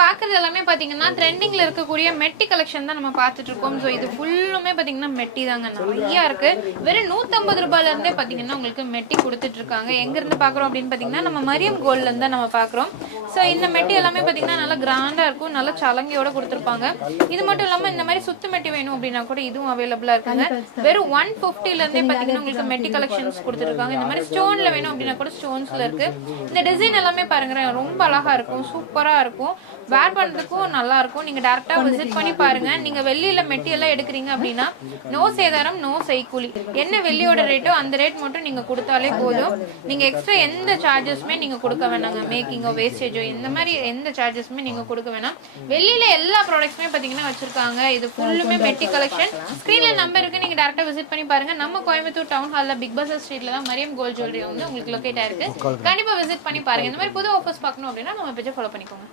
பாக்குறது எல்லாமே பாத்தீங்கன்னா ட்ரெண்டிங்ல இருக்கக்கூடிய மெட்டி கலெக்ஷன் தான் நம்ம பாத்துட்டு இருக்கோம். ஸோ இது ஃபுல்லுமே பாத்தீங்கன்னா மெட்டி தாங்க, நிறைய இருக்கு. வெறும் 150 ரூபாயில இருந்தே பாத்தீங்கன்னா உங்களுக்கு மெட்டி கொடுத்துட்டு இருக்காங்க. எங்க இருந்து பாக்குறோம் அப்படின்னு பாத்தீங்கன்னா நம்ம மரியம் கோல்ட்ல இருந்து தான் நம்ம பாக்குறோம். ஸோ இந்த மெட்டி எல்லாமே பாத்தீங்கன்னா நல்லா கிராண்டா இருக்கும், நல்ல சலங்கையோட கொடுத்துருப்பாங்க. இது மட்டும் இல்லாம இந்த மாதிரி சுத்து மெட்டி வேணும் அப்படின்னா கூட இதுவும் அவைலபிளா இருக்குங்க. வெறும் 150ல இருந்தே பாத்தீங்கன்னா உங்களுக்கு மெட்டி கலெக்ஷன்ஸ் கொடுத்துருக்காங்க. இந்த மாதிரி ஸ்டோன்ல வேணும் அப்படின்னா கூட ஸ்டோன்ஸ்ல இருக்கு. இந்த டிசைன் எல்லாமே பாருங்க, ரொம்ப அழகா இருக்கும், சூப்பரா இருக்கும், வேர் பண்றதுக்கும் நல்லா இருக்கும். நீங்க டைரக்டா விசிட் பண்ணி பாருங்க. நீங்க வெள்ளியில மெட்டி எல்லாம் எடுக்கிறீங்க அப்படின்னா நோ சேதாரம், நோ செய்கூலி. என்ன வெள்ளியோட ரேட்டோ அந்த ரேட் மட்டும் நீங்க கொடுத்தாலே போதும். நீங்க எக்ஸ்ட்ரா எந்த சார்ஜஸ்மே நீங்க கொடுக்க வேணாங்க. மேக்கிங்கோ வேஸ்டேஜோ இந்த மாதிரி எந்த சார்ஜஸ்மே நீங்க கொடுக்க வேணாம். வெள்ளியில எல்லா ப்ராடக்ட்ஸுமே பாத்தீங்கன்னா வச்சிருக்காங்க. இது ஃபுல்லுமே மெட்டி கலெக்ஷன். ஸ்கிரீன்ல நம்பர் இருக்கு, நீங்க டைரக்டா விசிட் பண்ணி பாருங்க. நம்ம கோயம்புத்தூர் டவுன் ஹால்ல பிக் பஸார் ஸ்ட்ரீட்ல தான் மரியம் கோல்ட் ஜுவல்லரி வந்து உங்களுக்கு லொகேட் ஆயிருக்கு. கண்டிப்பா விசிட் பண்ணி பாருங்க. இந்த மாதிரி புது ஆஃபர்ஸ் பார்க்கணும் அப்படின்னா நம்ம பேஜை ஃபாலோ பண்ணிக்கோங்க.